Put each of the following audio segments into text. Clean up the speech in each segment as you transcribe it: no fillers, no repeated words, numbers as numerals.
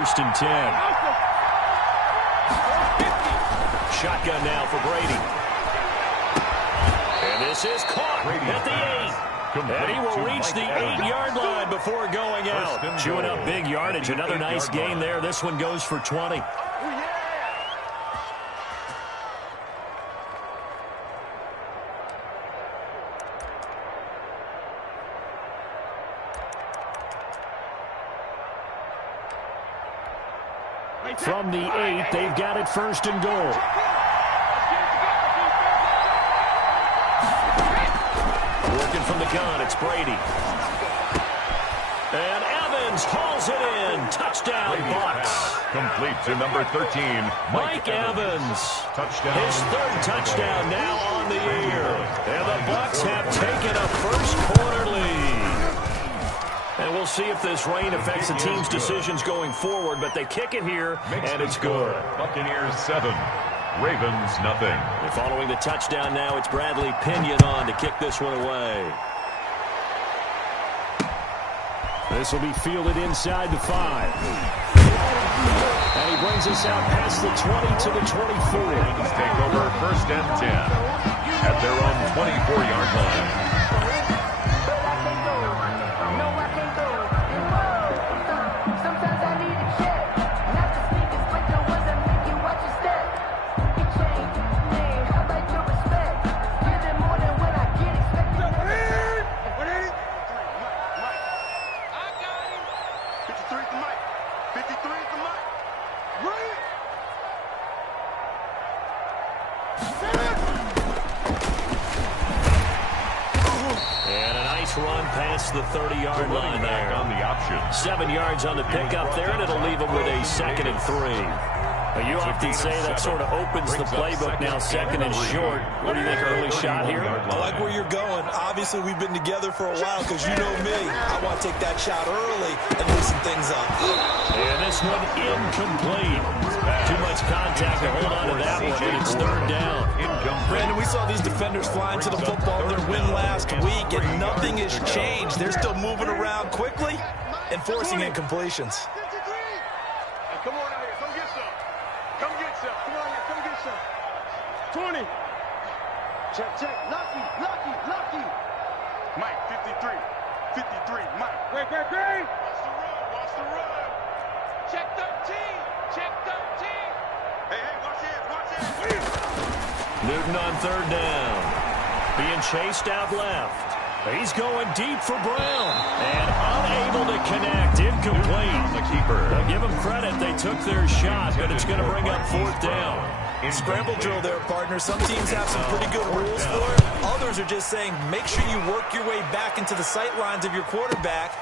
First and 10. Shotgun now for Brady. And this is caught at the 8. And he will reach the 8-yard line before going out. Chewing up big yardage. Another nice gain there. This one goes for 20. From the 8, they've got it first and goal. Working from the gun, it's Brady. And Evans hauls it in. Touchdown, Bucs. Complete to number 13, Mike Evans. Touchdown. His third touchdown now on the year. And the Bucs have taken a first-quarter lead. And we'll see if this rain affects the team's decisions going forward, but they kick it here, and it's good. Buccaneers 7, Ravens nothing. And following the touchdown now, it's Bradley Pinion on to kick this one away. This will be fielded inside the 5. And he brings us out past the 20 to the 24. Ravens take over first and 10 at their own 24-yard line. Run past the 30-yard line there. On the option. 7 yards on the pickup there, and it'll leave them with a 2nd and 3. Now, you often say that sort of opens the playbook now, 2nd and short. What do you think, early shot here? I like where you're going. Obviously, we've been together for a while because you know me. I want to take that shot early and loosen things up. And this one incomplete. Too much contact to hold on to that one, and it's 3rd down. Brandon, we saw these defenders flying to the football in their win last week, and nothing has changed. They're still moving around quickly and forcing incompletions. Hey, come on out here. Come get some. Come get some. Come on here. Come get some. 20. Check, check. Lucky, lucky, lucky. Mike, 53. 53. Mike. Great, great, great. Watch the run. Watch the run. Check 13. Check 13. Hey, hey, watch it. Watch it. Newton on 3rd down. Being chased out left. He's going deep for Brown. And unable to connect. Incomplete. The keeper. Now give them credit. They took their shot, but it's going to bring up 4th down. Scramble drill there, partner. Some teams have some pretty good rules for it. Others are just saying make sure you work your way back into the sight lines of your quarterback,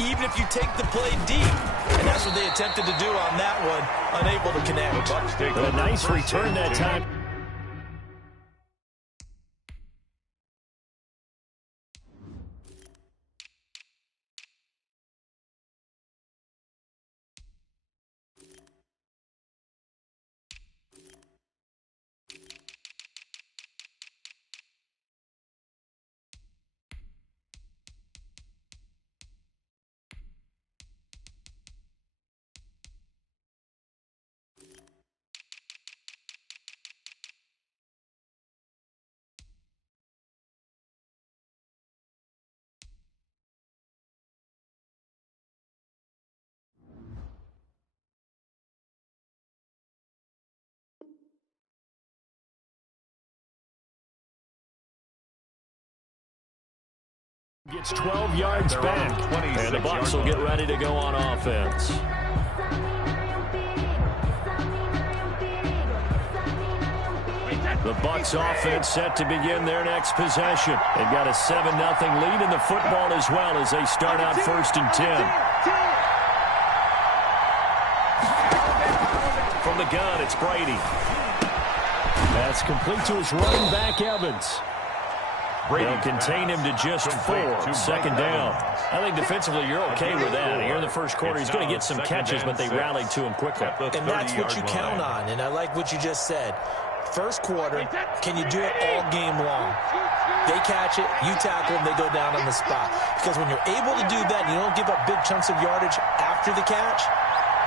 even if you take the play deep. And that's what they attempted to do on that one. Unable to connect. A nice return that time. Gets 12 yards back, and the Bucs will get ready to go on offense. The Bucs offense set to begin their next possession. They've got a 7-0 lead in the football as well as they start out 1st and 10. From the gun, it's Brady. That's complete to his running back, Evans. They'll contain him to just 4. 2nd down. I think defensively you're okay with that. Here in the first quarter, he's going to get some catches, but they rallied to him quickly. And that's what you count on, and I like what you just said. First quarter, can you do it all game long? They catch it, you tackle them, they go down on the spot. Because when you're able to do that and you don't give up big chunks of yardage after the catch,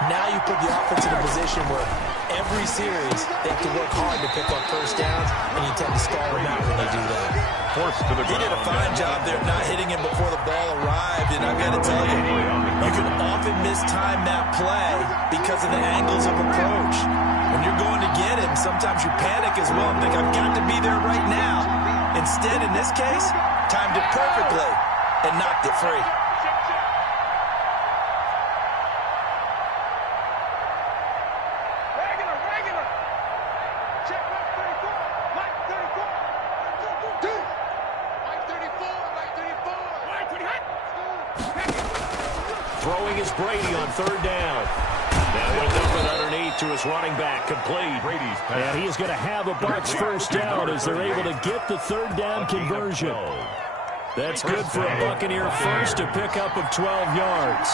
Now you put the offense in a position where every series they have to work hard to pick up first downs, and you tend to stall them out when they do that. Forced to the ground. He did a fine job there not hitting him before the ball arrived, and I've got to tell you, you can often mistime that play because of the angles of approach. When you're going to get him, sometimes you panic as well and think, I've got to be there right now. Instead, in this case, timed it perfectly and knocked it free. Throwing is Brady on third down. Now he'll dump it underneath to his running back, complete. Brady's pass. And he's going to have a Bucs first down as they're able to get the third down conversion. That's good for a Buccaneer first, a pickup of 12 yards.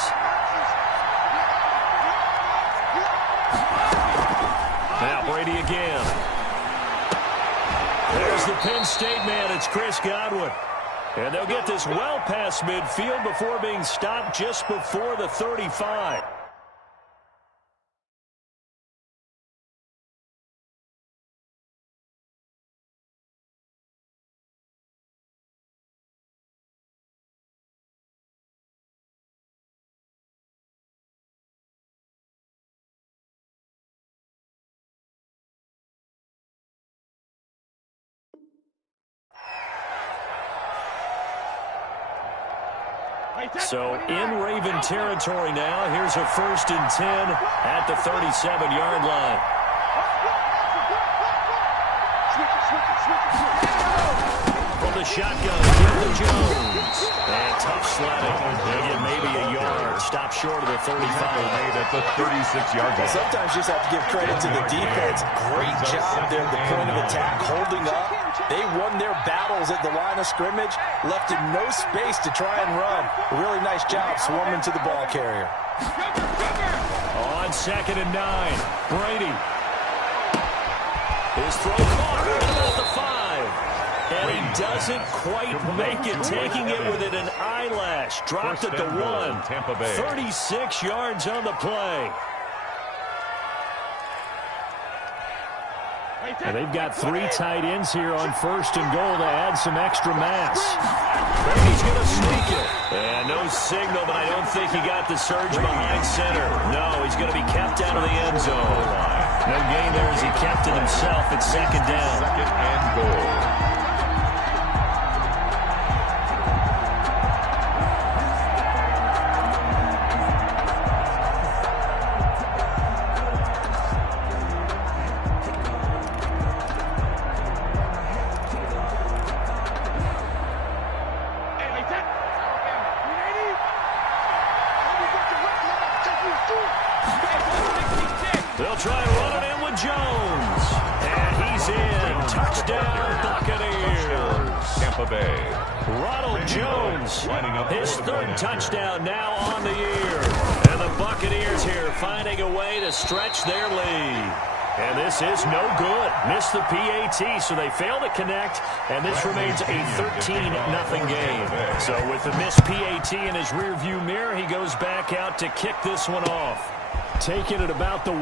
Now Brady again. There's the Penn State man. It's Chris Godwin. And they'll get this well past midfield before being stopped just before the 35. So in Raven territory now. Here's a 1st and 10 at the 37-yard line. From the shotgun, Daniel Jones. And tough sledding. They'll get maybe a yard. Stop short of the 35. That's a 36-yard line. Sometimes you just have to give credit to the defense. Great job there at the point of attack, holding up. They won their battles at the line of scrimmage, left him no space to try and run. A really nice job swarming to the ball carrier. On 2nd and 9, Brady. His throw caught right about the 5. And he doesn't quite make it, taking it within an eyelash. Dropped at the 1. Tampa Bay. 36 yards on the play. And they've got 3 tight ends here on 1st and goal to add some extra mass. Brady's going to sneak it. And no signal, but I don't think he got the surge behind center. No, he's going to be kept out of the end zone. No gain there as he kept it himself at 2nd down. 2nd and goal. They'll try running in with Jones. And he's in. Touchdown, Buccaneers. Tampa Bay. Ronald Jones, his 3rd touchdown now on the year. And the Buccaneers here finding a way to stretch their lead. And this is no good. Missed the PAT, so they fail to connect, and this remains a 13-0 game. So with the missed PAT in his rearview mirror, he goes back out to kick this one off. Taking it about the 1.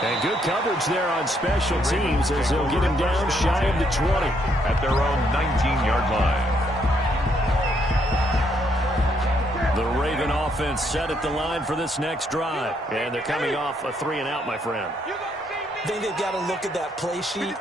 And good coverage there on special teams as they'll get him down shy of the 20. At their own 19-yard line. The Raven offense set at the line for this next drive. And they're coming off a 3-and-out, my friend. I think they've got to look at that play sheet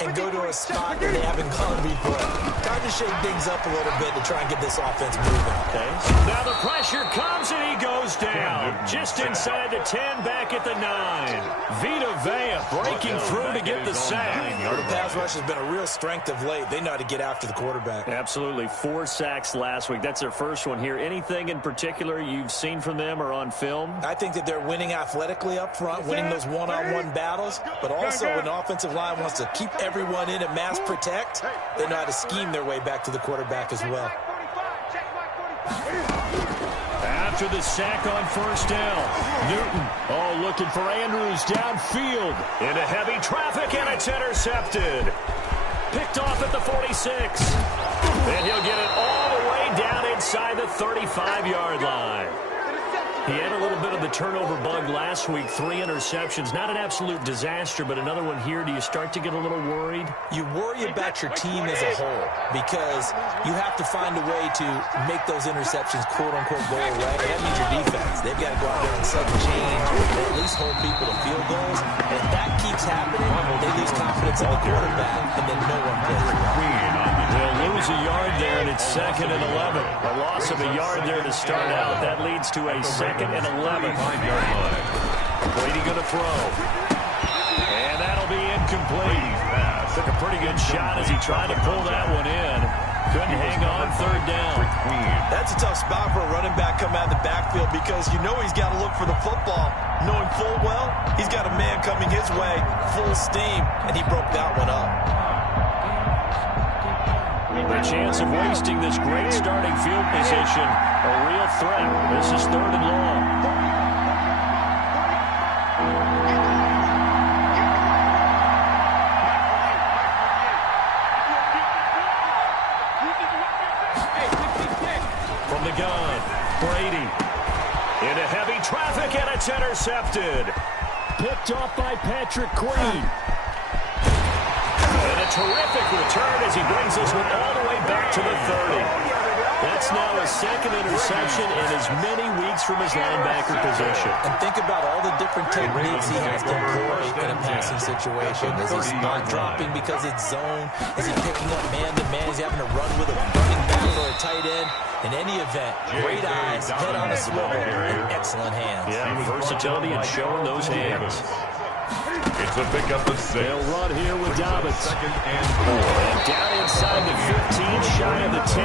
and go to a spot that they haven't gone before. Time to shake things up a little bit to try and get this offense moving. Okay. Now the pressure comes and he goes down. Just inside the 10, back at the 9. Vita Vea breaking through to get the sack. The pass rush has been a real strength of late. They know how to get after the quarterback. Absolutely. 4 sacks last week. That's their first one here. Anything in particular you've seen from them or on film? I think that they're winning athletically up front, winning those one-on-one battles, but also when the offensive line wants to keep everyone in and mass protect, they know how to scheme their way back to the quarterback as well. After the sack on 1st down, Newton, looking for Andrews downfield. Into heavy traffic, and it's intercepted. Picked off at the 46. And he'll get it all the way down inside the 35-yard line. He had a little bit of the turnover bug last week, 3 interceptions. Not an absolute disaster, but another one here. Do you start to get a little worried? You worry about your team as a whole because you have to find a way to make those interceptions, quote-unquote, go away. And that means your defense. They've got to go out there and sudden change and at least hold people to field goals. And if that keeps happening, they lose confidence in the quarterback, and then no one plays well. They'll lose a yard there, and it's 2nd and 11. A loss of a yard there to start out. That leads to a 2nd and 11. 5-yard line. Brady going to throw. And that'll be incomplete. Took a pretty good shot as he tried to pull that one in. Couldn't hang on 3rd down. That's a tough spot for a running back coming out of the backfield because you know he's got to look for the football, knowing full well he's got a man coming his way, full steam, and he broke that one up. The chance of wasting this great starting field position, a real threat. This is 3rd and long. From the gun, Brady. Into heavy traffic, and it's intercepted. Picked off by Patrick Queen. And a terrific return as he brings this one all the way back to the 30. That's now his 2nd interception in as many weeks from his linebacker position. And think about all the different techniques he has to employ in a passing situation. Is he spot dropping because it's zone? Is he picking up man-to-man? Is he having to run with a running back or a tight end? In any event, great eyes, head on a swivel, and excellent hands. Yeah, versatility and showing those hands. It's a pickup of 6. They'll run here with Dobbins. 2nd and 4. Down inside the 15, shy of the 10.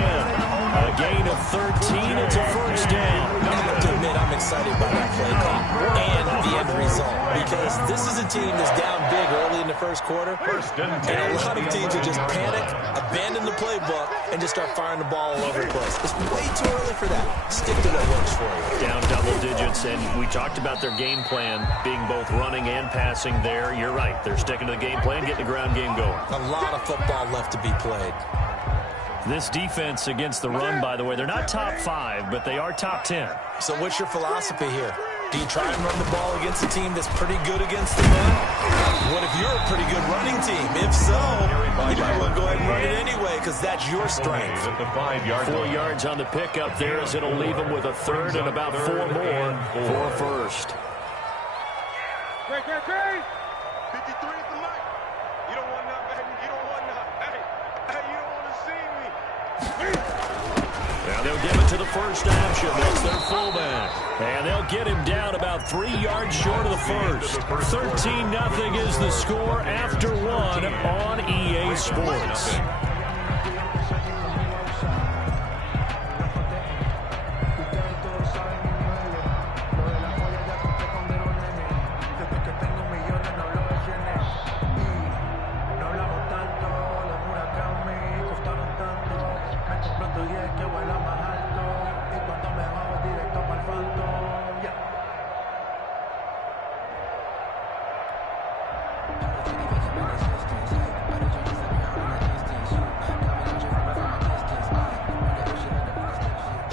A gain of 13. It's a first down. I have to admit, I'm excited by that play call and the end result because this is a team that's down big early in the first quarter. And a lot of teams will just panic, abandon the playbook, and just start firing the ball all over the place. It's way too early for that. Stick to what works for you. Down double digits, and we talked about their game plan being both running and passing there. You're right. They're sticking to the game plan, getting the ground game going. A lot of football left to be played. This defense against the run, by the way, they're not top 5, but they are top 10. So what's your philosophy here? Do you try and run the ball against a team that's pretty good against the run? What if you're a pretty good running team? If so, you might want to go ahead and run it anyway because that's your strength. At the 5-yard 4 yards on the pickup there as it'll leave them with a 3rd and about 4 more for a first. Great. 53 at the mic. You don't want none, baby. You don't want none. Hey, you don't want to see me. Now they'll give it to the first option. That's their fullback. And they'll get him down about 3 yards short of the first. 13-0 is the score after 1 on EA Sports.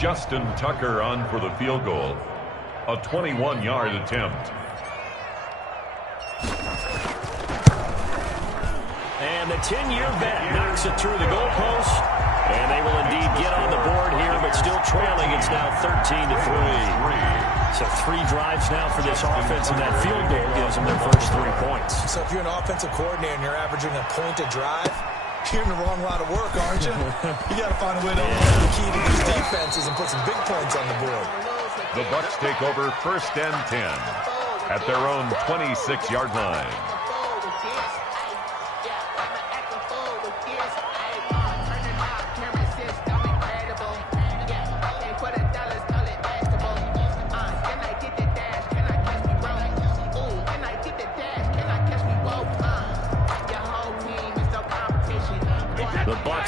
Justin Tucker on for the field goal. A 21-yard attempt. And the 10-year vet knocks it through the goalpost. And they will indeed get on the board here, but still trailing. It's now 13-3. So 3 drives now for this offense, and that field goal gives them their first 3 points. So if you're an offensive coordinator and you're averaging a point a drive, you're in the wrong line of work, aren't you? You got to find a way to unload the key to these defenses and put some big points on the board. The Bucs take over 1st and 10 at their own 26-yard line.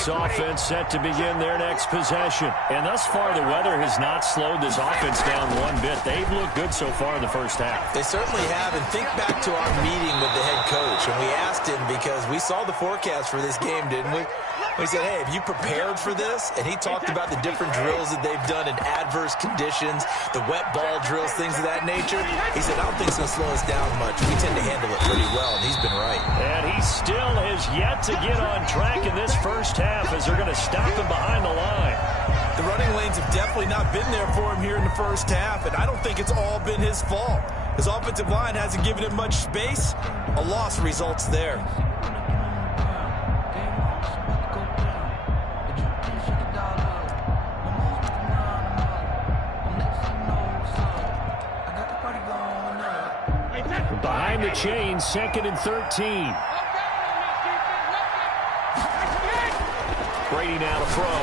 Offense set to begin their next possession. And thus far, the weather has not slowed this offense down one bit. They've looked good so far in the first half. They certainly have. And think back to our meeting with the head coach. And we asked him because we saw the forecast for this game, didn't we? He said, hey, have you prepared for this? And he talked about the different drills that they've done in adverse conditions, the wet ball drills, things of that nature. He said, I don't think it's going to slow us down much. We tend to handle it pretty well, and he's been right. And he still has yet to get on track in this first half as they're going to stop him behind the line. The running lanes have definitely not been there for him here in the first half, and I don't think it's all been his fault. His offensive line hasn't given him much space. A loss results there. Behind the chain, 2nd and 13. Brady now to throw.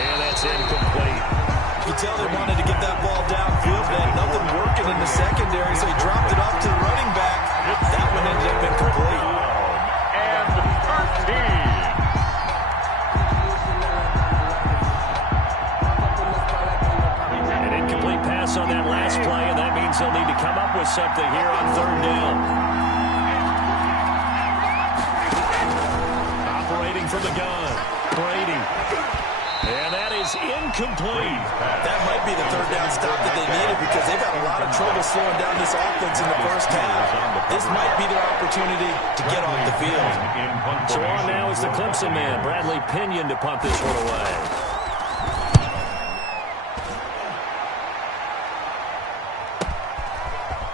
And that's incomplete. You tell they wanted to get that ball downfield. They had nothing working in the secondary, so he dropped it off to the running back. That one ended up incomplete. And 13. An incomplete pass on that last play, and that means they'll need to come up with something here on 3rd down. Operating from the gun, Brady. And that is incomplete. That might be the 3rd down stop that they needed because they've had a lot of trouble slowing down this offense in the first half. This might be their opportunity to get off the field. So on now is the Clemson man, Bradley Pinion, to punt this one away.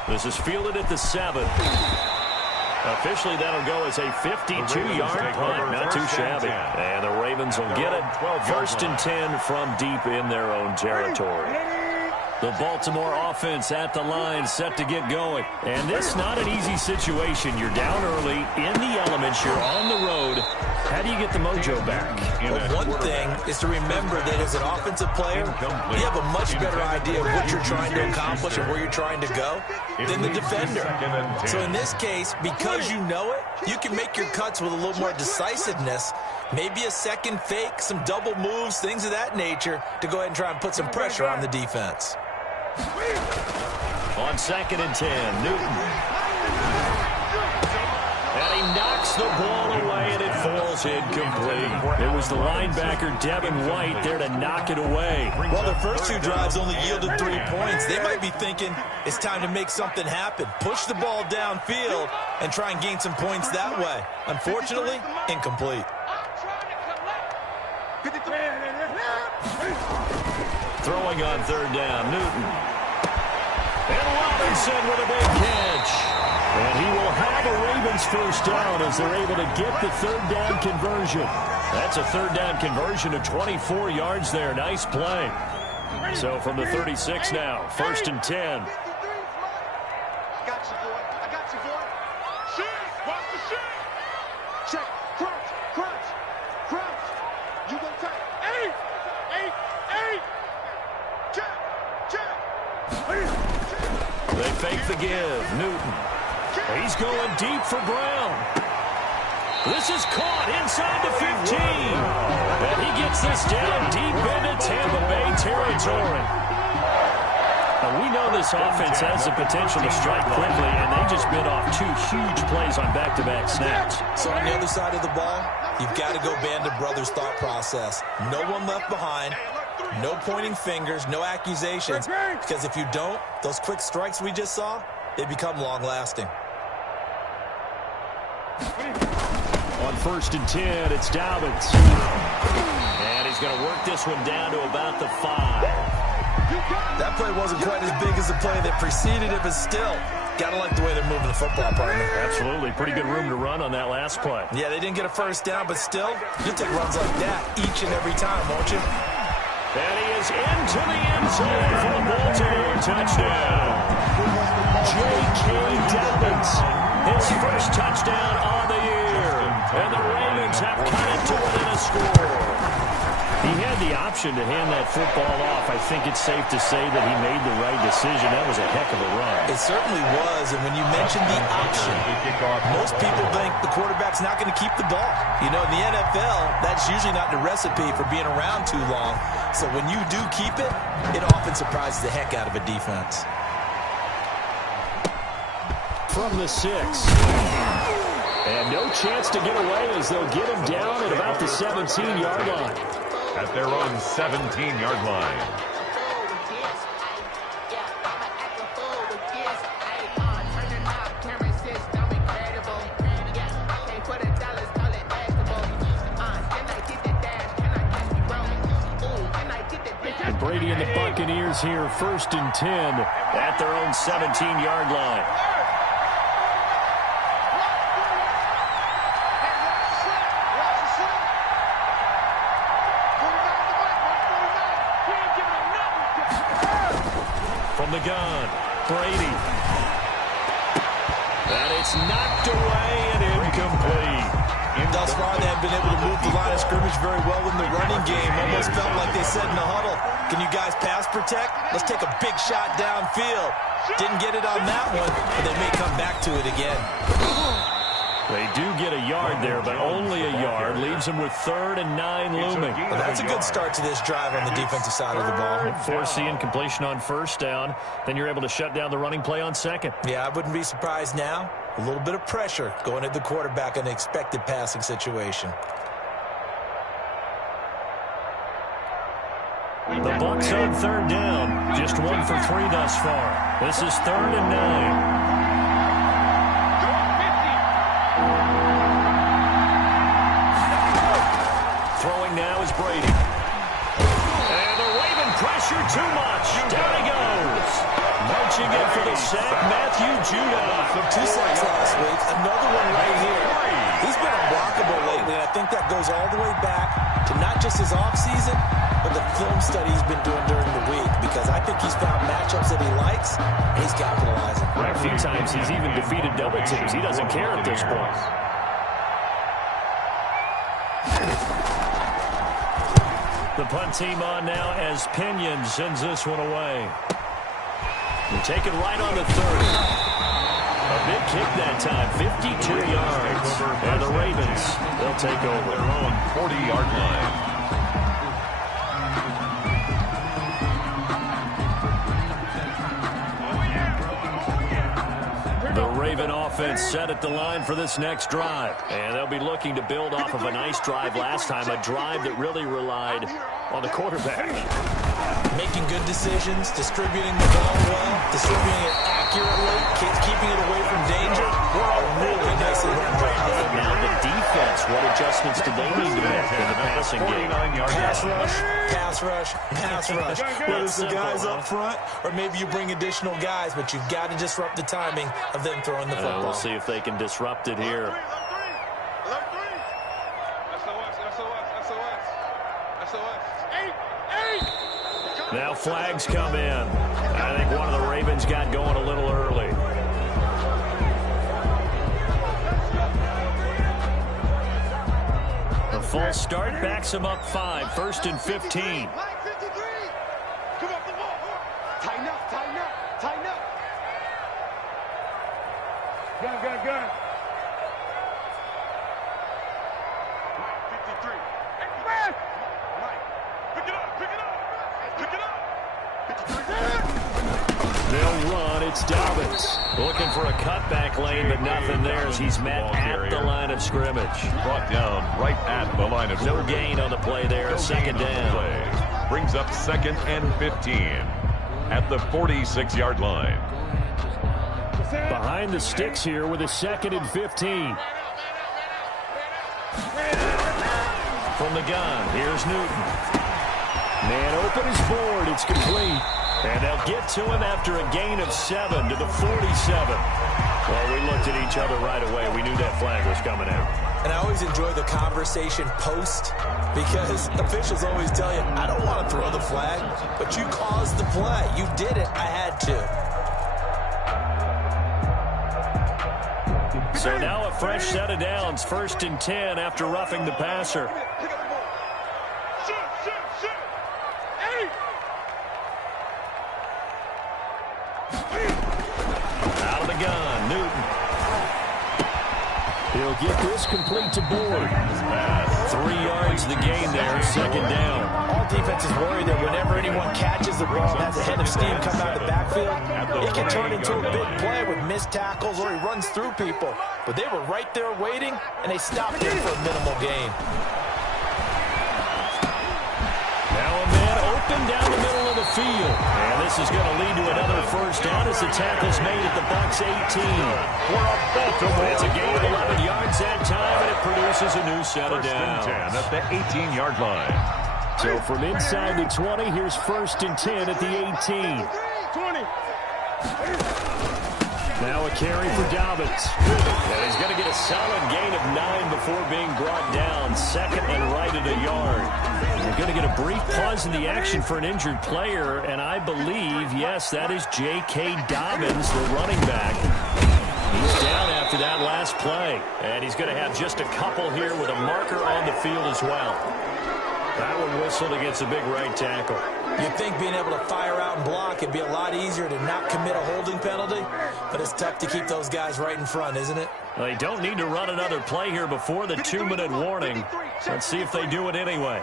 This is fielded at the 7. Officially, that'll go as a 52-yard punt. Not too shabby. And the Ravens will get it. 1st and 10 from deep in their own territory. The Baltimore offense at the line, set to get going. And this is not an easy situation. You're down early, in the elements, you're on the road. How do you get the mojo back? Well, one thing is to remember that as an offensive player, you have a much better idea of what you're trying to accomplish and where you're trying to go than the defender. So in this case, because you know it, you can make your cuts with a little more decisiveness, maybe a second fake, some double moves, things of that nature, to go ahead and try and put some pressure on the defense. On 2nd and 10, Newton. And he knocks the ball away, and it falls incomplete. It was the linebacker, Devin White, there to knock it away. Well, their first 2 drives only yielded 3 points. They might be thinking it's time to make something happen. Push the ball downfield and try and gain some points that way. Unfortunately, incomplete. Throwing on 3rd down, Newton. And Robinson with a big catch. And he will have a Ravens first down as they're able to get the 3rd down conversion. That's a 3rd down conversion of 24 yards there. Nice play. So from the 36 now, 1st and 10. I got you, boy. I got you, boy. Shoot! Watch the shoot! Check. Crouch. Crouch. Crouch. You gonna take 8. 8. 8. Check. Check. They fake the give. Newton. He's going deep for Brown. This is caught inside the 15. And he gets this down deep into Tampa Bay territory. Now, we know this offense has the potential to strike quickly, and they just bit off 2 huge plays on back-to-back snaps. So on the other side of the ball, you've got to go Band of Brothers thought process. No one left behind. No pointing fingers, no accusations. Because if you don't, those quick strikes we just saw, they become long-lasting. On 1st and 10, it's Dobbins. And he's going to work this one down to about the 5. That play wasn't quite as big as the play that preceded it, but still, got to like the way they're moving the football, partner. Absolutely. Pretty good room to run on that last play. Yeah, they didn't get a first down, but still, you'll take runs like that each and every time, won't you? And he is into the end zone for the Baltimore touchdown. J.K. Dobbins, his first touchdown on the year. And the Ravens have cut it to within a score. He had the option to hand that football off. I think it's safe to say that he made the right decision. That was a heck of a run. It certainly was, and when you mention the option, most people think the quarterback's not going to keep the ball. You know, in the NFL, that's usually not the recipe for being around too long. So when you do keep it, it often surprises the heck out of a defense. From the 6. And no chance to get away as they'll get him down at about the 17-yard line. At their own 17-yard line. And Brady and the Buccaneers here, 1st and 10 at their own 17-yard line. From the gun, Brady. And it's knocked away and incomplete. Thus far, they have been able to move the line of scrimmage very well in the running game. Almost felt like they said in the huddle, can you guys pass protect? Let's take a big shot downfield. Didn't get it on that one, but they may come back to it again. They do get a yard there, but only a yard. Leaves them with 3rd and 9 looming. Well, that's a good start to this drive on the defensive side of the ball. Force the incompletion on 1st down. Then you're able to shut down the running play on 2nd. Yeah, I wouldn't be surprised now. A little bit of pressure going at the quarterback in an expected passing situation. The Bucs on 3rd down. Just 1 for 3 thus far. This is 3rd and 9. Throwing now is Brady. And the Raven pressure too much. Down he goes. Marching in for the sack, Matthew Judah. 2 sacks last week. Another one right here. He's been unblockable lately, and I think that goes all the way back to not just his offseason, but the film study he's been doing during the week, because I think he's found matchups that he likes, and he's capitalizing. Right, a few times he's even defeated double teams. He doesn't care at this point. The punt team on now as Pinion sends this one away. And taken right on the 30. A big kick that time, 52 yards. And the Ravens, they'll take over. Their own 40-yard line. The Raven offense set at the line for this next drive. And they'll be looking to build off of a nice drive last time, a drive that really relied on the quarterback. Making good decisions, distributing the ball well, distributing it accurately, keeping it away from danger. A really nicely run drive. Now the defense, what adjustments do they need to make in the passing game? Pass rush, pass rush, pass rush. Whether it's the guys up front or maybe you bring additional guys, but you've got to disrupt the timing of them throwing the football. We'll see if they can disrupt it here. Now flags come in. I think one of the Ravens got going a little early. A false start backs him up 5, 1st and 15. Tighten up, tighten up, tighten up. Gun. 53. Mike, pick it up. They'll run. It's Dobbins. Looking for a cutback lane, but nothing there as he's met at the line of scrimmage. Brought down right at the line of No scrimmage. gain on the play there. 2nd down. Brings up 2nd and 15 at the 46-yard line. Behind the sticks here with a 2nd and 15. From the gun, here's Newton. Man open is board. It's complete. And they'll get to him after a gain of 7 to the 47. Well, we looked at each other right away. We knew that flag was coming out. And I always enjoy the conversation post, because officials always tell you, I don't want to throw the flag, but you caused the play. You did it. I had to. So now a fresh set of downs, 1st and 10 after roughing the passer. Out of the gun, Newton. He'll get this complete to board. Pass. 3 yards of the gain there, second down. All defenses worry that whenever anyone catches the ball and has a head of steam come out of the backfield, it can turn into a big play with missed tackles or he runs through people. But they were right there waiting, and they stopped him for a minimal gain. Now a man open down the middle of the field. And this is going to lead to another first down as the tackle's made at the Bucs 18. It's a gain of 11 yards that time, and it produces a new set of downs. First and 10 at the 18-yard line. So from inside the 20, here's first and 10 at the 18. 20. Now a carry for Dobbins. And he's going to get a solid gain of 9 before being brought down. Second and right at a yard. We're going to get a brief pause in the action for an injured player, and I believe, yes, that is J.K. Dobbins, the running back. He's down after that last play. And he's going to have just a couple here with a marker on the field as well. That one whistled against a big right tackle. You'd think being able to fire out and block it'd be a lot easier to not commit a holding penalty, but it's tough to keep those guys right in front, isn't it? They don't need to run another play here before the 2-minute warning. Let's see if they do it anyway.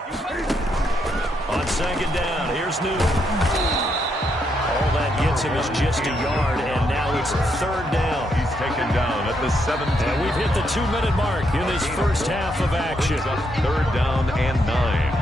On second down, here's Newton. All that gets him is just a yard, and now it's third down. He's taken down at the 17. And we've hit the 2-minute mark in this first half of action. Third down and 9.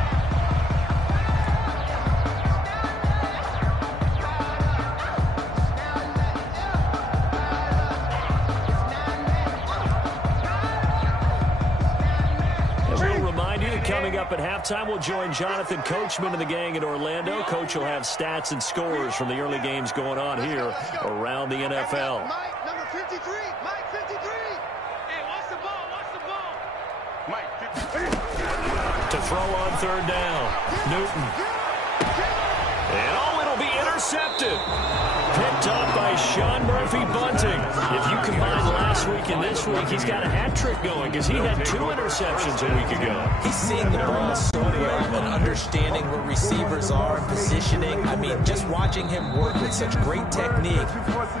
Coming up at halftime, we'll join Jonathan Coachman and the gang in Orlando. Coach will have stats and scores from the early games going on here around the NFL. Mike, number 53. Mike, 53. Hey, watch the ball. Watch the ball. Mike, 53. To throw on third down, Newton. And it'll be intercepted. Picked up by Sean Murphy-Bunting. If you combine last week and this week, he's got a hat trick going because he had 2 interceptions a week ago. He's seeing the ball so well and understanding where receivers are and positioning. I mean, just watching him work with such great technique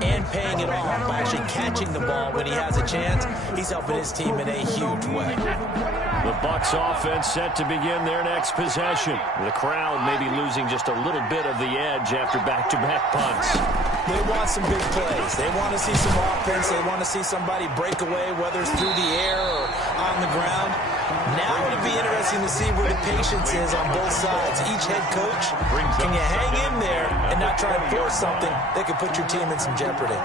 and paying it off by actually catching the ball when he has a chance, he's helping his team in a huge way. The Bucs offense set to begin their next possession. The crowd may be losing just a little bit of the edge after back-to-back punts. They want some big plays. They want to see some offense. They want to see somebody break away, whether it's through the air or on the ground. Now it'll be interesting to see where the patience is on both sides. Each head coach, can you hang in there and not try and force something that could put your team in some jeopardy?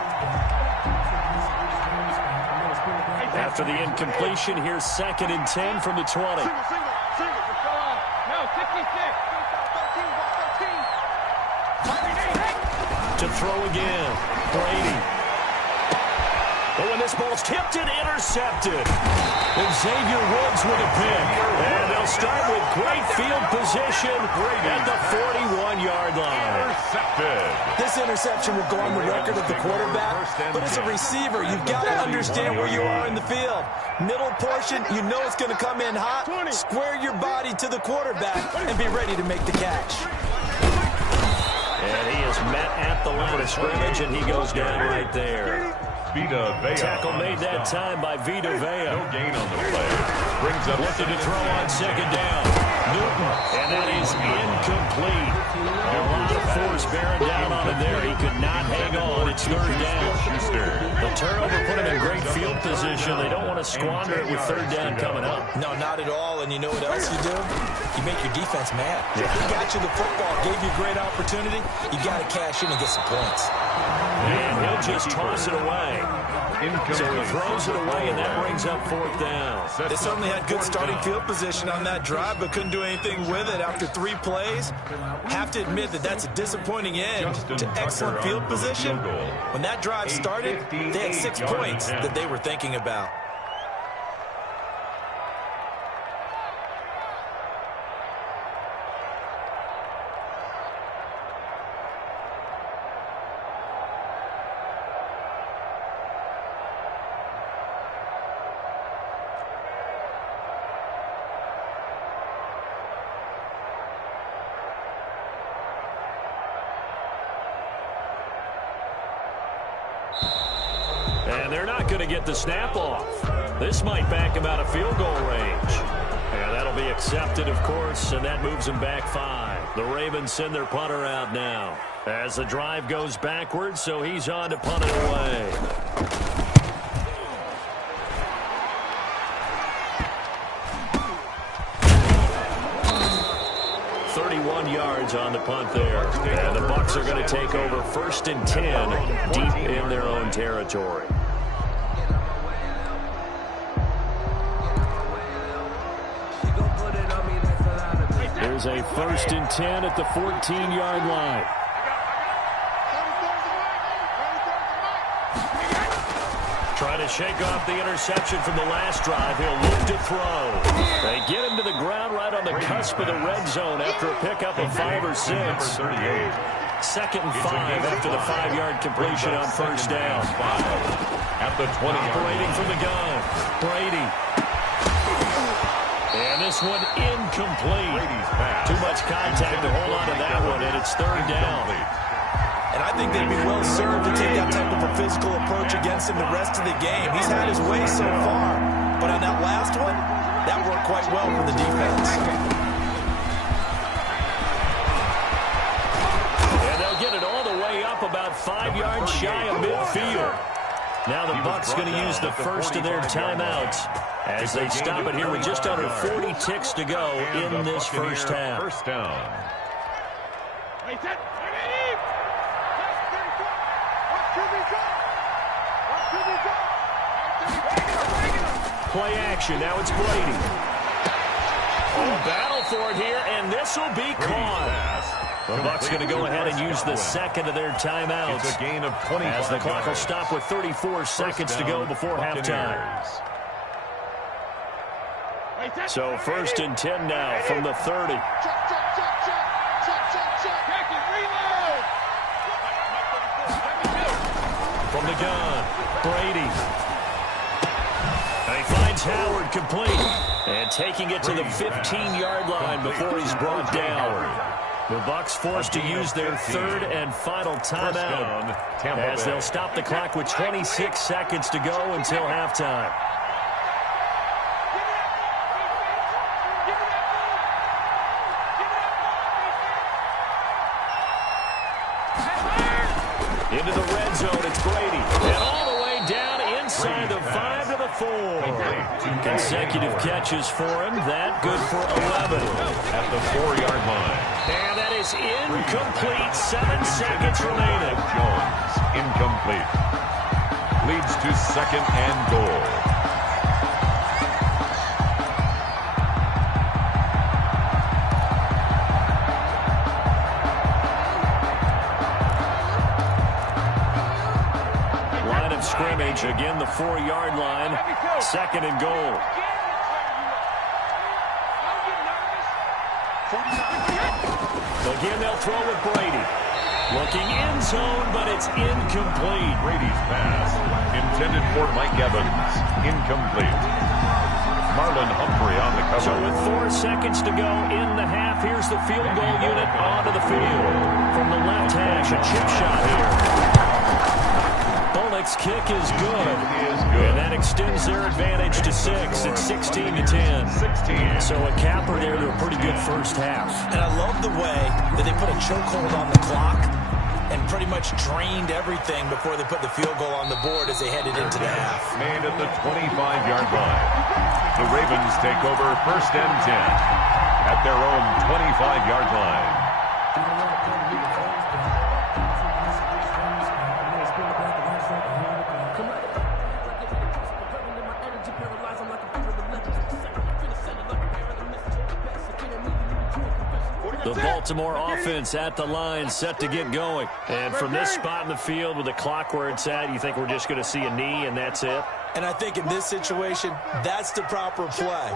After the incompletion, here's second and 10 from the 20. Single. No, 56. To throw again, Brady. But when this ball's tipped and intercepted, and Xavier Woods with a pick. And they'll start with great field position at the 41-yard line. Intercepted. This interception will go on the record of the quarterback, but as a receiver, you've got to understand where you are in the field. Middle portion, you know it's going to come in hot. Square your body to the quarterback and be ready to make the catch. And he is met at the line of scrimmage, and he goes down right there. Vita Vea. Tackle made that time by Vita Vea. No gain on the play. Brings up Looking to throw on second down. Newton, and that is incomplete. A lot of force bearing down on him there. He could not hang on. It's third down. The turnover put him in great field position. They don't want to squander it with third down coming up. No, not at all. And you know what else you do? You make your defense mad. He got you the football, gave you a great opportunity. You got to cash in and get some points. And he'll just toss it away. So he throws it away, and that brings up fourth down. They certainly had good starting field position on that drive, but couldn't do anything with it after 3 plays. Have to admit that that's a disappointing end to excellent field position. When that drive started, they had 6 points that they were thinking about. And they're not going to get the snap off. This might back him out of field goal range. And that'll be accepted, of course, and that moves them back 5. The Ravens send their punter out now as the drive goes backwards, so he's on to punt it away. 31 yards on the punt there. And the Bucs are going to take over 1st and 10 deep in their own territory. There's a 1st and 10 at the 14-yard line. Trying to shake off the interception from the last drive. He'll look to throw. They get him to the ground right on the cusp of the red zone after a pickup of 5 or 6. 2nd and 5 after the 5-yard completion on 1st down. At the 20. Operating from the gun. Brady. And this one incomplete. Too much contact to hold on to that one, and it's 3rd down. And I think they'd be well served to take that type of a physical approach against him the rest of the game. He's had his way so far. But on that last one, that worked quite well for the defense. And they'll get it all the way up about 5 yards shy of midfield. Now the Bucs going to use the first of their timeouts as they stop it here with just under 40 ticks to go in this first half. First down. Play action. Now it's Brady. Oh, battle for it here, and this will be caught. The Bucs going to go ahead and use the second of their timeouts. It's a gain of 20 as the clock will stop with 34 seconds to go before halftime. So 1st and 10 now from the 30. From the gun, Brady. And he finds Howard complete. And taking it to the 15-yard line before he's brought down. The Bucs forced to use their 3rd and final timeout as they'll stop the clock with 26 seconds to go until halftime. Into the red zone, it's Brady. And all the way down inside the 5 to the 4. Consecutive catches for him. That good for 11. At the 4-yard line. And that is incomplete. 7 seconds remaining. Jones, incomplete. Leads to 2nd and goal. Scrimmage, again the 4-yard line, 2nd and goal. Again, they'll throw with Brady. Looking end zone, but it's incomplete. Brady's pass, intended for Mike Evans, incomplete. Marlon Humphrey on the cover. So with 4 seconds to go in the half, here's the field goal unit onto the field. From the left hash, a chip shot here. Bullock's kick is good. And that extends their advantage to 6. It's 16-10. 16. So a capper there to a pretty good first half. And I love the way that they put a chokehold on the clock and pretty much drained everything before they put the field goal on the board as they headed into the half. Made at the 25-yard line. The Ravens take over 1st and 10 at their own 25-yard line. The Baltimore offense at the line, set to get going. And from this spot in the field with the clock where it's at, you think we're just going to see a knee and that's it? And I think in this situation, that's the proper play.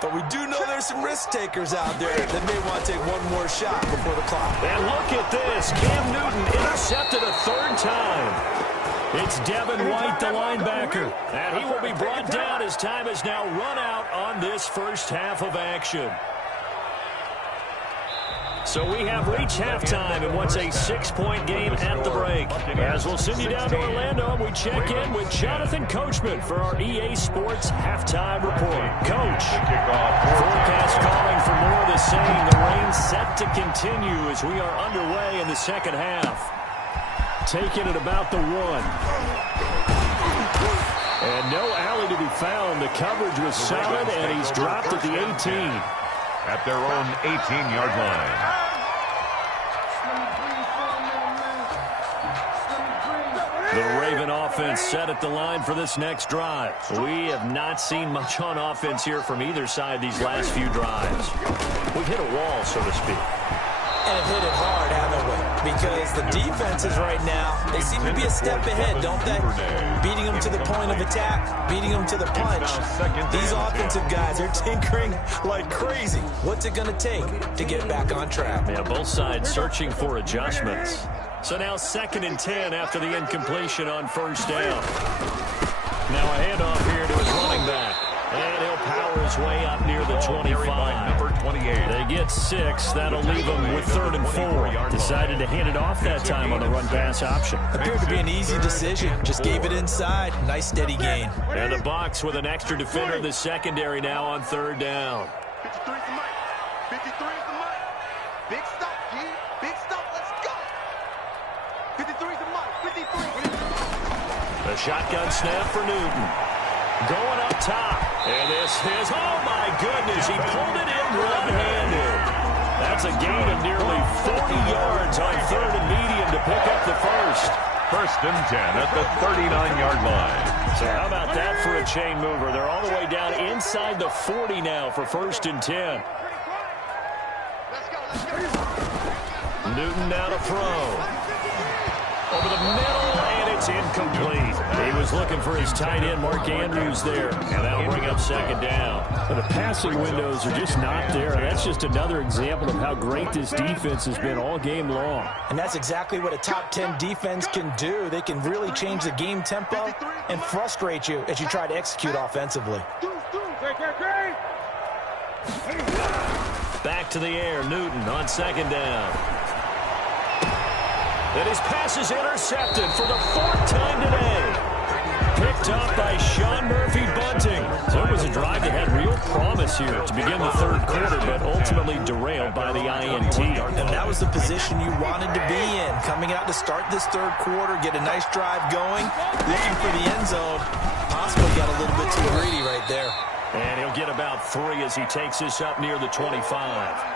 But we do know there's some risk takers out there that may want to take one more shot before the clock. And look at this. Cam Newton intercepted a 3rd time. It's Devin White, the linebacker. And he will be brought down as time has now run out on this first half of action. So we have reached halftime in what's a 6-point game at the break. As we'll send you down to Orlando, we check in with Jonathan Coachman for our EA Sports Halftime Report. Coach, forecast calling for more of the same. The rain set to continue as we are underway in the second half. Taking it about the 1. And no alley to be found. The coverage was solid, and he's dropped at the 18. At their own 18-yard line. The Raven offense set at the line for this next drive. We have not seen much on offense here from either side these last few drives. We hit a wall, so to speak. And have hit it hard, haven't we? Because the defenses right now, they seem to be a step ahead, don't they? Beating them to the point of attack, beating them to the punch. These offensive guys are tinkering like crazy. What's it going to take to get back on track? Yeah, both sides searching for adjustments. So now 2nd and 10 after the incompletion on first down. Now a handoff here to his running back. And he'll power his way up near the 25. Number 28. They get 6. That'll leave them with 3rd and 4. Decided to hand it off that time on the run-pass option. Appeared to be an easy decision. Just gave it inside. Nice steady gain. And the Bucs with an extra defender in the secondary now on 3rd down. 53 is the mic. 53 is the mic. Big stop, G. Big stop. Let's go. 53 is the mic. 53. The shotgun snap for Newton. Going up top. And this is, oh my goodness, he pulled it in one-handed. That's a gain of nearly 40 yards on 3rd and medium to pick up the first. 1st and 10 at the 39-yard line. So how about that for a chain mover? They're all the way down inside the 40 now for 1st and 10. Newton now to throw. Over the middle, and it's incomplete. He was looking for his tight end, Mark Andrews, there, and that'll bring up 2nd down. The passing windows are just not there. That's just another example of how great this defense has been all game long. And that's exactly what a top 10 defense can do. They can really change the game tempo and frustrate you as you try to execute offensively. Back to the air, Newton on 2nd down. And his pass is intercepted for the 4th time today. Picked up by Sean Murphy-Bunting. So it was a drive that had real promise here to begin the 3rd quarter, but ultimately derailed by the INT. And that was the position you wanted to be in. Coming out to start this 3rd quarter, get a nice drive going, looking for the end zone. Possibly got a little bit too greedy right there. And he'll get about 3 as he takes this up near the 25.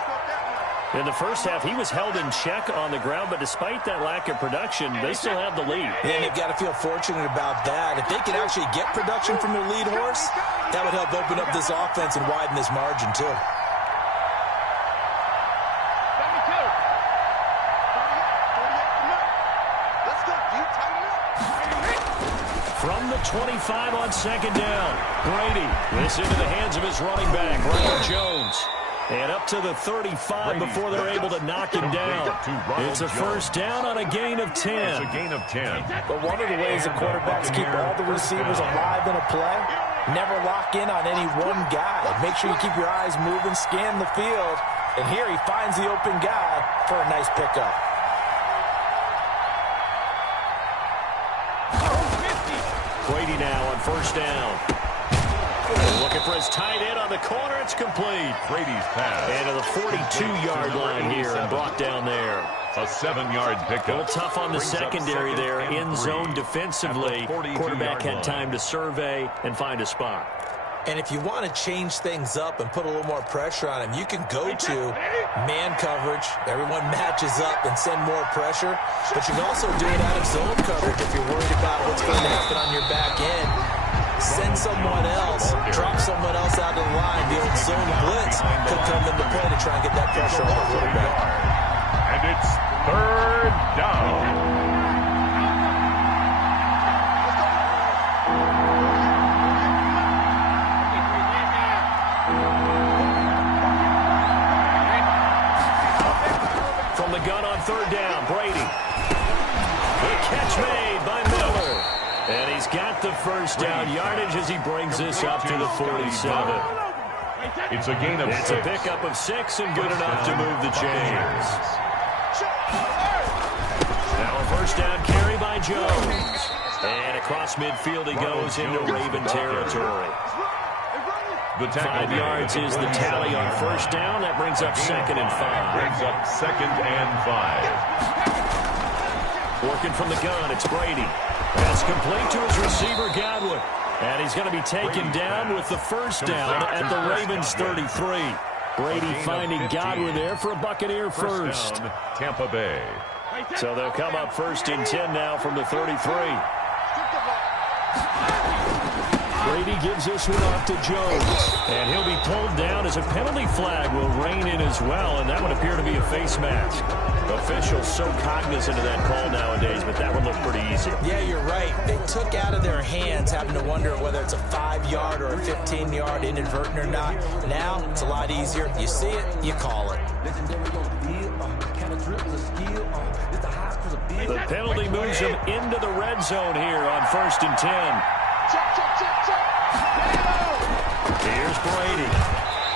In the first half, he was held in check on the ground, but despite that lack of production, they still have the lead. And they've got to feel fortunate about that. If they can actually get production from their lead horse, that would help open up this offense and widen this margin, too. From the 25 on 2nd down, Brady. This into the hands of his running back, Brian Jones. And up to the 35 before they're able to knock him down. It's a 1st down on a gain of 10. It's a gain of 10. But one of the ways the quarterbacks keep all the receivers alive in a play, never lock in on any one guy. Make sure you keep your eyes moving, scan the field. And here he finds the open guy for a nice pickup. Brady now on 1st down. Looking for his tight end on the corner. It's complete. Brady's pass. And to the 42-yard line here and brought down there. A 7-yard pickup. A little tough on the secondary there. In zone defensively. Quarterback had time to survey and find a spot. And if you want to change things up and put a little more pressure on him, you can go to man coverage. Everyone matches up and send more pressure. But you can also do it out of zone coverage if you're worried about what's going to happen on your back end. Send someone else, drop someone else out of the line. The old zone blitz could come into play to try and get that pressure on the quarterback. And it's 3rd down. From the gun on 3rd down, Brady. The catch made by Miller. And he's got the 1st down yardage as he brings this up to the 47. It's a gain of 6. It's a pickup of 6 and good enough to move the chains. Now a first down carry by Jones. And across midfield he goes into Raven territory. 5 yards is the tally on first down. That brings up 2nd and 5. Brings up 2nd and 5. Working from the gun, it's Brady. That's complete to his receiver, Godwin. And he's going to be taken down with the first down at the Ravens 33. Brady finding Godwin there for a Buccaneer first. Down, Tampa Bay. So they'll come up 1st and 10 now from the 33. Brady gives this one off to Jones. And he'll be pulled down as a penalty flag will rein in as well. And that would appear to be a face mask. Officials so cognizant of that call nowadays, but that would look pretty easy. Yeah, you're right. They took out of their hands having to wonder whether it's a 5-yard or a 15-yard inadvertent or not. Now, it's a lot easier. You see it, you call it. The penalty moves him into the red zone here on 1st and 10. Here's Brady.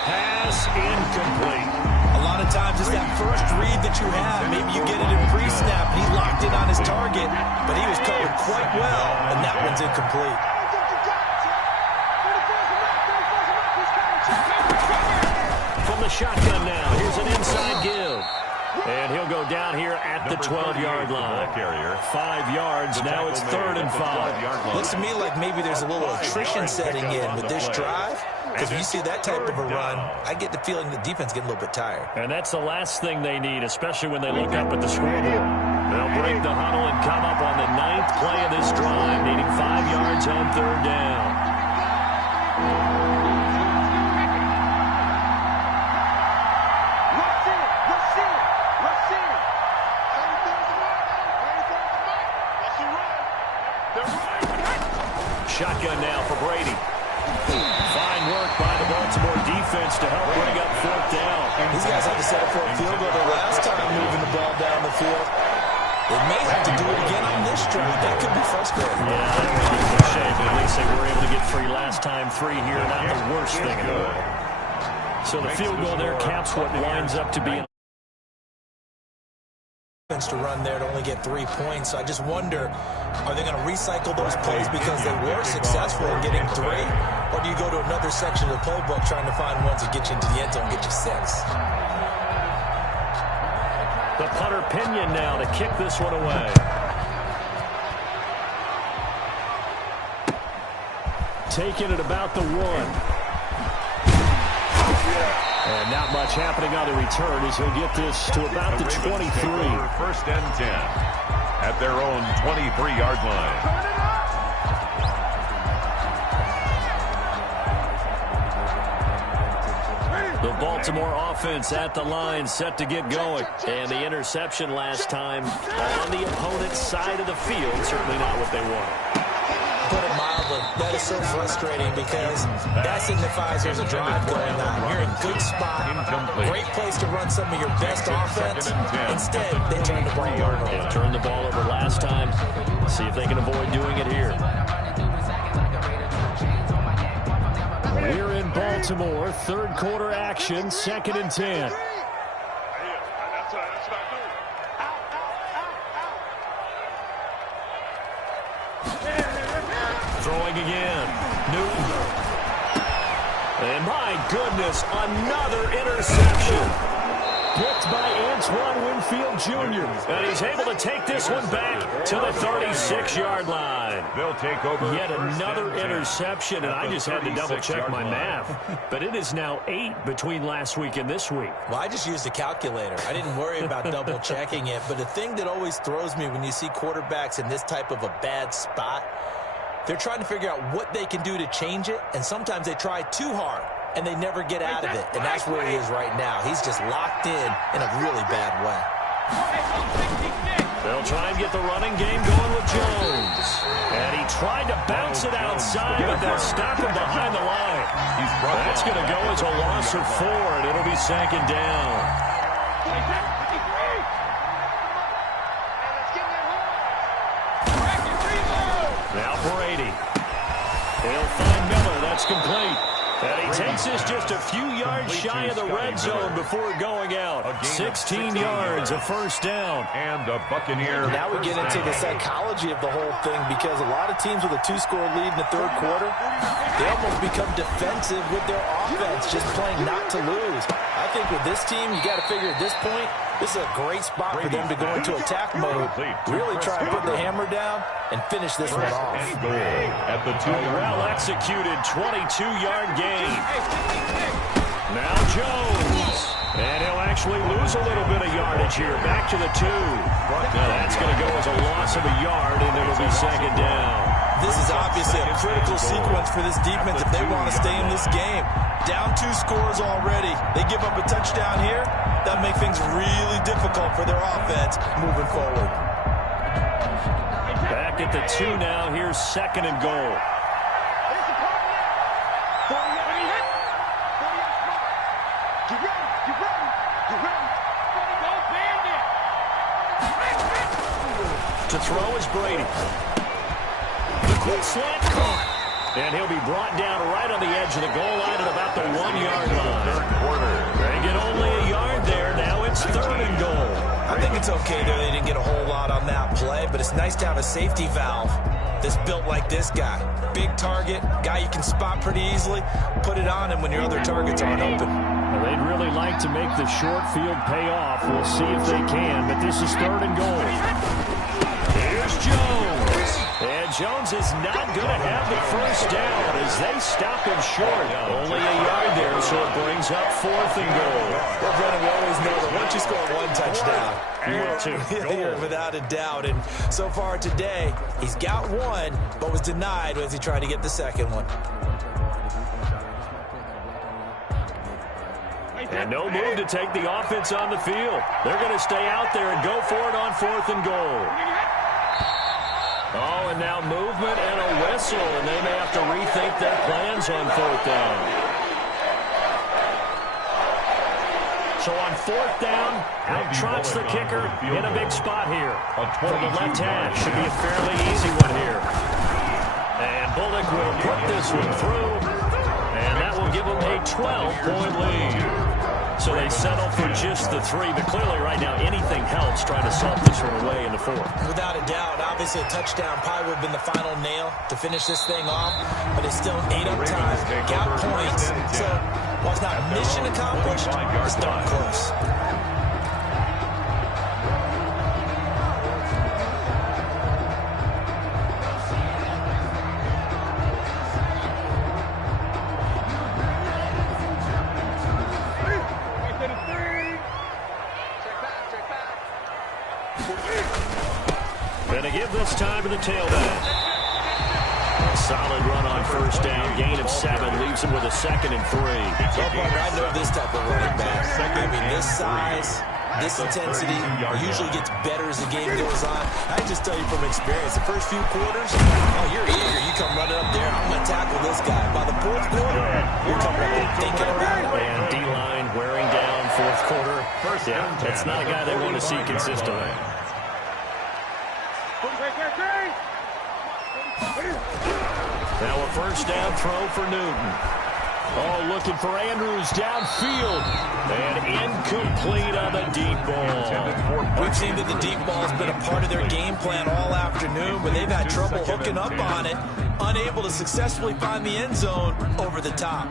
Pass incomplete. A lot of times it's that first read that you have. Maybe you get it in pre-snap, and he locked in on his target, but he was covered quite well, and that one's incomplete. From the shotgun now, here's an inside give. And he'll go down here at the 12-yard line. 5 yards, now it's 3rd and 5. Looks to me like maybe there's a little attrition setting in with this drive. Because when you see that type of a run, I get the feeling the defense getting a little bit tired. And that's the last thing they need, especially when they look up at the scoreboard. They'll break the huddle and come up on the 9th play of this drive, needing 5 yards on 3rd down. Shotgun now for Brady. Fine work by the Baltimore defense to help bring up 4th down. These guys had to settle for a field goal the last time moving the ball down the field. They may have to do it again on this drive. That could be frustrating. Yeah, that would be a shame, but at least they were able to get 3 last time. 3 here, not the worst thing in the world. So the field goal there caps what winds up to be to run there to only get 3 points. So I just wonder, are they going to recycle those plays because they were successful in getting 3? Or do you go to another section of the playbook trying to find ones that get you into the end zone and get you 6? The punter Pinion now to kick this one away. Taking it about the 1. And not much happening on the return as he'll get this to about the 23. 1st and 10 at their own 23-yard line. The Baltimore offense at the line set to get going. And the interception last time on the opponent's side of the field, certainly not what they wanted. Put it mildly, that is so frustrating because that signifies there's a drive going on. You're in a good spot, great place to run some of your best offense. Instead, they turn the ball over. They turned the ball over last time. See if they can avoid doing it here. We're in Baltimore, 3rd quarter action, 2nd and 10. Throwing again. Newton. And my goodness, another interception. Picked by Antoine Winfield Jr. And he's able to take this one back to the 36-yard line. They'll take over. Yet another interception, and I just had to double-check my math. But it is now 8 between last week and this week. Well, I just used a calculator. I didn't worry about double-checking it. But the thing that always throws me when you see quarterbacks in this type of a bad spot, they're trying to figure out what they can do to change it, and sometimes they try too hard, and they never get out of it. And that's where he is right now. He's just locked in a really bad way. They'll try and get the running game going with Jones. And he tried to bounce it outside, but they'll stop him behind the line. That's going to go as a loss of 4, and it'll be 2nd down. Now Brady. He'll find Miller. That's complete. And he takes us just a few yards shy of the red zone before going out. 16 yards, a first down. And a Buccaneer. Now we get into the psychology of the whole thing, because a lot of teams with a 2-score lead in the third quarter, they almost become defensive with their offense, just playing not to lose. I think with this team, you got to figure at this point, this is a great spot for them to go into attack mode, really try and put the hammer down and finish this one off. At the 2-yard line. Well-executed 22-yard gain. Now Jones. And he'll actually lose a little bit of yardage here. Back to the 2. That's going to go as a loss of a yard, and it'll be second down. This is obviously a critical sequence for this defense if they want to stay in this game. Down 2 scores already. They give up a touchdown here. That'll make things really difficult for their offense moving forward. Back at the 2 now. Here's second and goal. To throw is Brady. The quick slant caught. And he'll be brought down right on the edge of the goal line at about the 1-yard line. They get only a yard there. Now it's third and goal. I think it's okay there. They didn't get a whole lot on that play, but it's nice to have a safety valve that's built like this guy. Big target, guy you can spot pretty easily. Put it on him when your other targets aren't open. Well, they'd really like to make the short field pay off. We'll see if they can, but this is third and goal. Here's Jones. And Jones is not going to have the first down as they stop him short. Only a yard there, so it brings up fourth and goal. Well, Brennan, we always know that once you score one touchdown, you will too. Without a doubt. And so far today, he's got one, but was denied as he tried to get the second one. And no move to take the offense on the field. They're going to stay out there and go for it on fourth and goal. Oh, and now movement and a whistle, and they may have to rethink their plans on fourth down. So on fourth down, out trots the kicker in a big spot here. From the left hash, should be a fairly easy one here. And Bullock will put this one through, and that will give them a 12-point lead. So they settle for just the 3, but clearly right now anything helps trying to salt this one away in the 4th. Without a doubt, obviously a touchdown probably would have been the final nail to finish this thing off, but it's still 8 up time, got points, so while it's not mission accomplished, it's darn close. Going to give this time to the tailback. A solid run on first down. Gain of 7 leaves him with a 2nd and 3. I know this type of running back. I mean, this size, this intensity usually gets better as the game goes on. I just tell you from experience, the first few quarters, oh, you're eager. You come running up there. I'm going to tackle this guy. By the 4th quarter, you're coming up thinking about it. And D-line wearing down 4th quarter. Yeah, that's not a guy they want to see consistently. Now a first down throw for Newton. Oh, looking for Andrews downfield. And incomplete on the deep ball. We've seen that the deep ball has been a part of their game plan all afternoon, but they've had trouble hooking up on it, unable to successfully find the end zone over the top.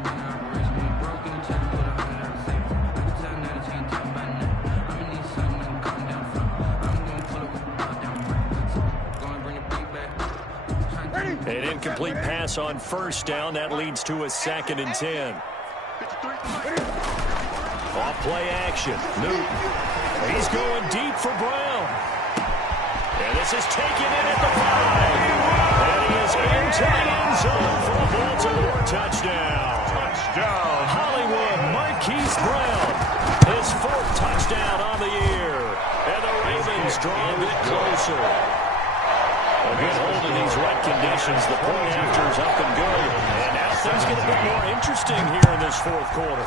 An incomplete pass on first down. That leads to a 2nd and 10. Off play action. Newton. He's going deep for Brown. And this is taken in at the 5. And he is into the end zone for a Baltimore touchdown. Hollywood Marquise Brown. His 4th touchdown on the year. And the Ravens draw a bit closer. A good hold in these wet conditions. The point after is up and good. And now things get a bit more interesting here in this 4th quarter.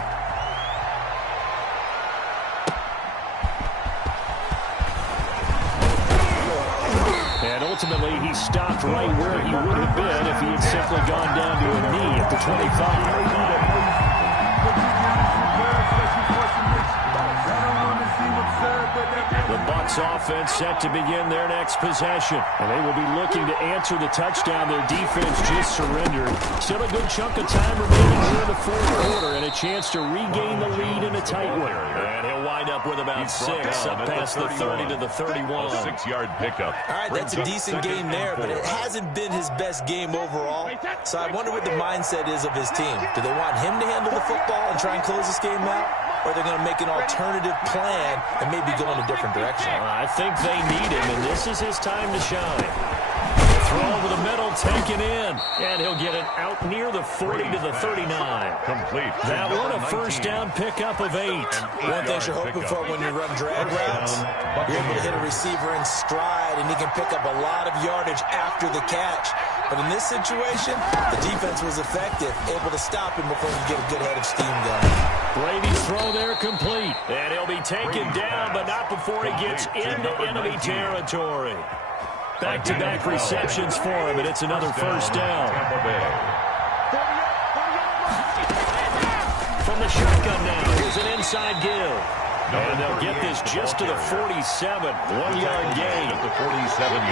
And ultimately, he stopped right where he would have been if he had simply gone down to a knee at the 25. The Bucs offense set to begin their next possession. And they will be looking to answer the touchdown their defense just surrendered. Still a good chunk of time remaining here in the fourth quarter and a chance to regain the lead in a tight one. And he'll wind up with about 6 up past the 30 to the 31. A 6-yard pickup. All right, that's a decent game there, but it hasn't been his best game overall. So I wonder what the mindset is of his team. Do they want him to handle the football and try and close this game out? Or are they going to make an alternative plan and maybe go in a different direction? I think they need him, and this is his time to shine. Throw over the middle, taken in. And he'll get it out near the 40 to the 39. Complete. That one a first down pickup of 8. One thing you're hoping for when you run drag routes, you're able to hit a receiver in stride, and he can pick up a lot of yardage after the catch. But in this situation, the defense was effective, able to stop him before he get a good head of steam going. Brady's throw there complete. And he'll be taken down, but not before he gets into enemy territory. Back-to-back receptions for him, and it's another first down. From the shotgun now, here's an inside give. And they'll get this just to the 47. 1-yard gain.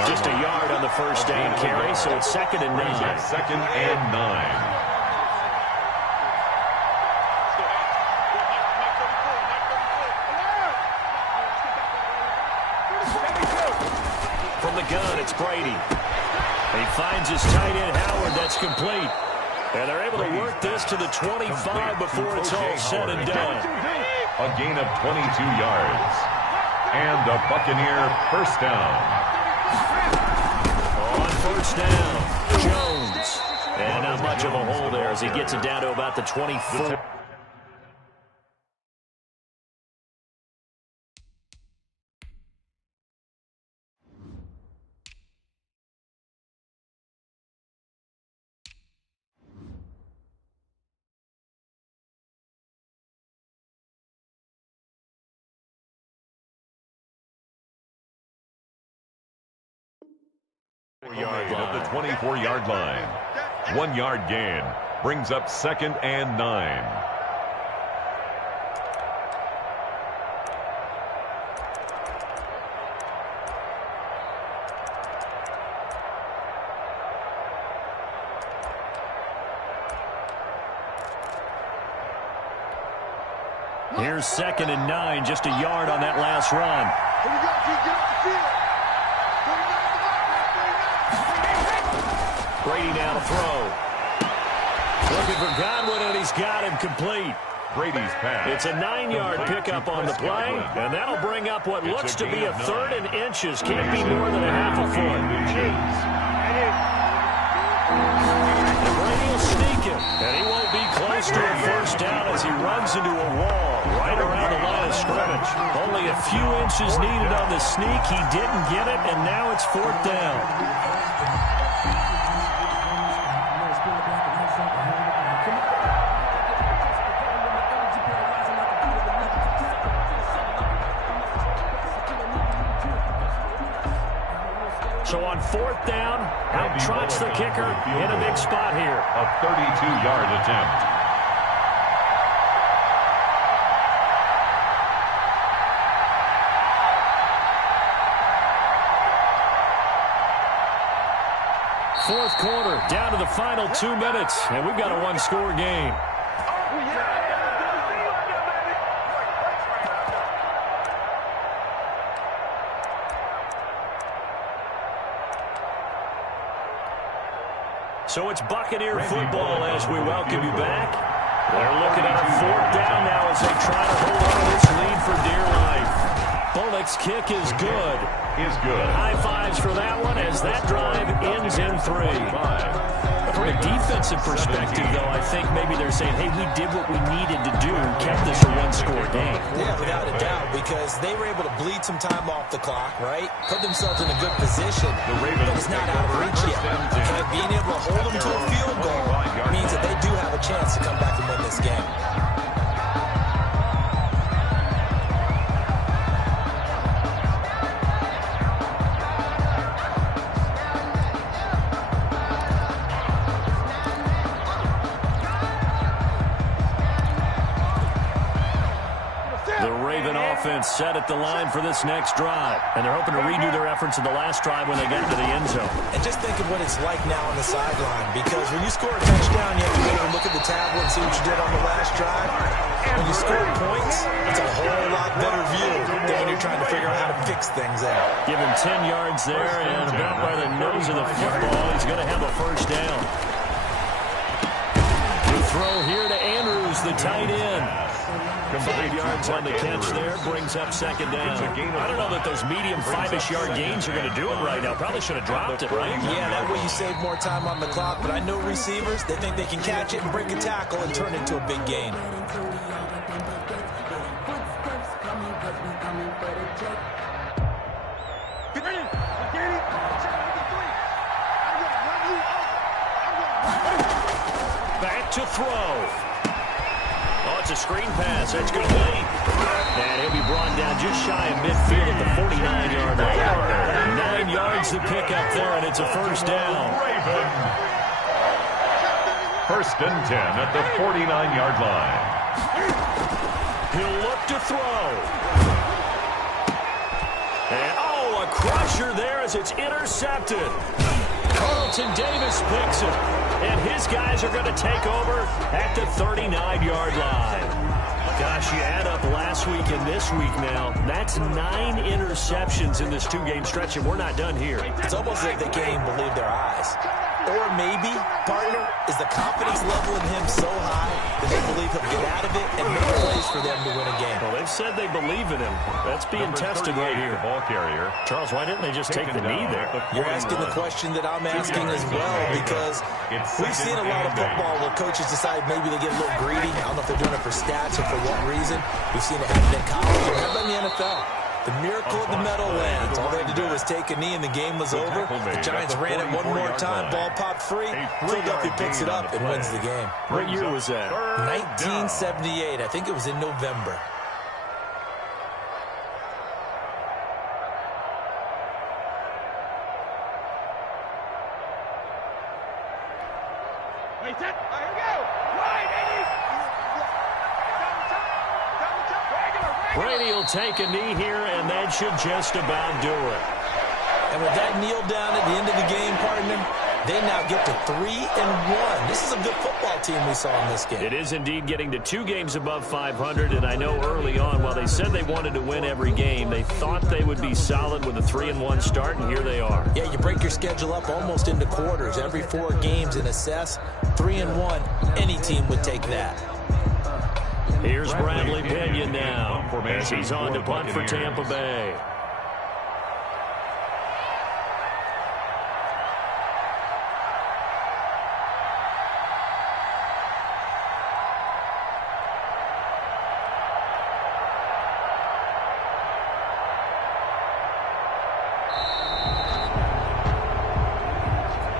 Just a yard on the first down carry, so it's 2nd and 9. 2nd and 9. From the gun, it's Brady. He finds his tight end, Howard. That's complete. And they're able to work this to the 25 before it's all said and done. A gain of 22 yards. And a Buccaneer first down. On first down, Jones. And not much of a hole there as he gets it down to about the 24. Of the 24-yard line. 1-yard gain brings up 2nd and 9. Here's 2nd and 9, just a yard on that last run. Here we go, get off the field. Brady now to throw. Looking for Godwin, and he's got him complete. Brady's pass. It's a 9-yard pickup on the play, and that'll bring up what looks to be a 3rd and inches. Can't be more than a half a foot. And Brady will sneak him, and he won't be close to a first down as he runs into a wall right around the line of scrimmage. Only a few inches needed on the sneak. He didn't get it, and now it's 4th down. So on 4th down, out trots the kicker in a big spot here. A 32-yard attempt. Fourth quarter, down to the final 2 minutes, and we've got a 1-score game. So it's Buccaneer football as we welcome you back. They're looking at a 4th down now as they try to hold on to this lead for dear life. Bullock's kick is good. High fives for that one as that drive ends in 3. From a defensive perspective, though, I think maybe they're saying, hey, we did what we needed to do, kept this a 1-score game. Yeah, without a doubt, because they were able to bleed some time off the clock, right? Put themselves in a good position, but it's not out of reach yet. And being able to hold them to a field goal means that they do have a chance to come back and win this game. offense set at the line for this next drive. And they're hoping to redo their efforts in the last drive when they got into the end zone. And just think of what it's like now on the sideline, because when you score a touchdown, you have to go and look at the tablet and see what you did on the last drive. When you score points, it's a whole lot better view than when you're trying to figure out how to fix things out. Give him 10 yards there, and about by the nose of the football, he's going to have a first down. The throw here to Andrews, the tight end. 5 yards on the catch there, brings up second down. I don't know that those medium 5-ish yard gains are going to do it right now. Probably should have dropped it, right? Yeah, that way you save more time on the clock. But I know receivers, they think they can catch it and break a tackle and turn it into a big gain. Back to throw. Oh, it's a screen pass. That's complete. And he'll be brought down just shy of midfield at the 49-yard line. 9 yards to pick up there, and it's a first down. First and 10 at the 49-yard line. He'll look to throw. And, oh, a crusher there as it's intercepted. Carlton Davis picks it. And his guys are going to take over at the 39-yard line. Gosh, you add up last week and this week now. That's 9 interceptions in this two-game stretch, and we're not done here. It's almost like they can't even believe their eyes. Or maybe, partner, is the confidence level in him so high that they believe he'll get out of it and make plays for them to win a game. Well, they've said they believe in him. That's being tested right here. Ball carrier. Charles, why didn't they just take the knee there? You're asking the question that I'm asking as well, because we've seen a lot of football where coaches decide maybe they get a little greedy. I don't know if they're doing it for stats or for what reason. We've seen it happen in college and happen in the NFL. The miracle of the Meadowlands. All they had to do was take a knee and the game was over. The Giants ran it one more time. Ball popped free. Philadelphia picks it up and wins the game. What year was that? 1978. I think it was in November. Brady will take a knee here, and that should just about do it. And with that kneel down at the end of the game, partner, they now get to 3-1. This is a good football team we saw in this game. It is indeed getting to 2 games above 500, and I know early on, while they said they wanted to win every game, they thought they would be solid with a 3-1 start, and here they are. Yeah, you break your schedule up almost into quarters. Every 4 games and assess 3-1. Any team would take that. Here's Bradley Pinion now as he's on to punt for Tampa Bay.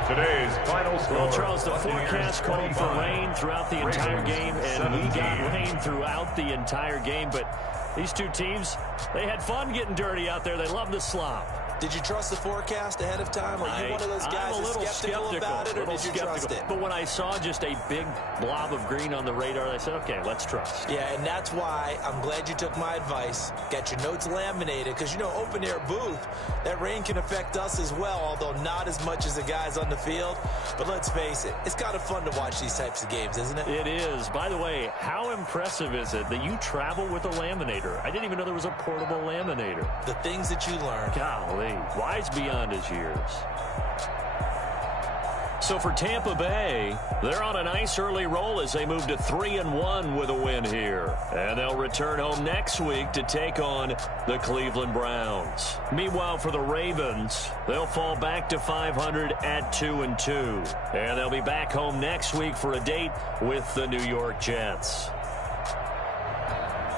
Today's final score. Well, Charles, the forecast called for rain throughout the entire game, and we got rain throughout the entire game. But these two teams, they had fun getting dirty out there. They love the slop. Did you trust the forecast ahead of time? Are you one of those guys that's skeptical about it, or did you trust it? But when I saw just a big blob of green on the radar, I said, okay, let's trust. Yeah, and that's why I'm glad you took my advice. Got your notes laminated, because, you know, open-air booth, that rain can affect us as well, although not as much as the guys on the field. But let's face it, it's kind of fun to watch these types of games, isn't it? It is. By the way, how impressive is it that you travel with a laminator? I didn't even know there was a portable laminator. The things that you learn. Golly. Wise beyond his years. So for Tampa Bay, they're on a nice early roll as they move to 3-1 with a win here. And they'll return home next week to take on the Cleveland Browns. Meanwhile, for the Ravens, they'll fall back to 500 at 2-2. And they'll be back home next week for a date with the New York Jets.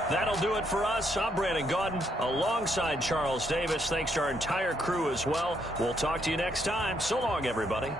That'll do it for us. I'm Brandon Gaudin alongside Charles Davis. Thanks to our entire crew as well. We'll talk to you next time. So long, everybody.